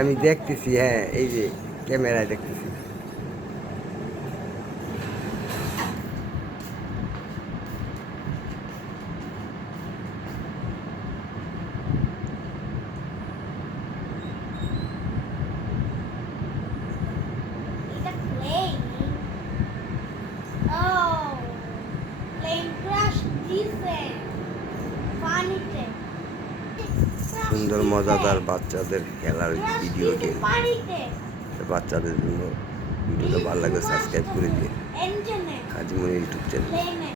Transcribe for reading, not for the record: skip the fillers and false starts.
আমি দেখতেছি, হ্যাঁ এই যে ক্যামেরায় দেখতেছি। এটা plane. Oh, plane crash দিছে পানিতে। সুন্দর মজাদার বাচ্চাদের খেলার ভিডিও গেম, পানিতে বাচ্চাদের জন্য। ভিডিওটা ভালো লাগলে সাবস্ক্রাইব করে দিয়ে এন্জনে আজিমুনি ইউটিউব চ্যানেল। প্লেনে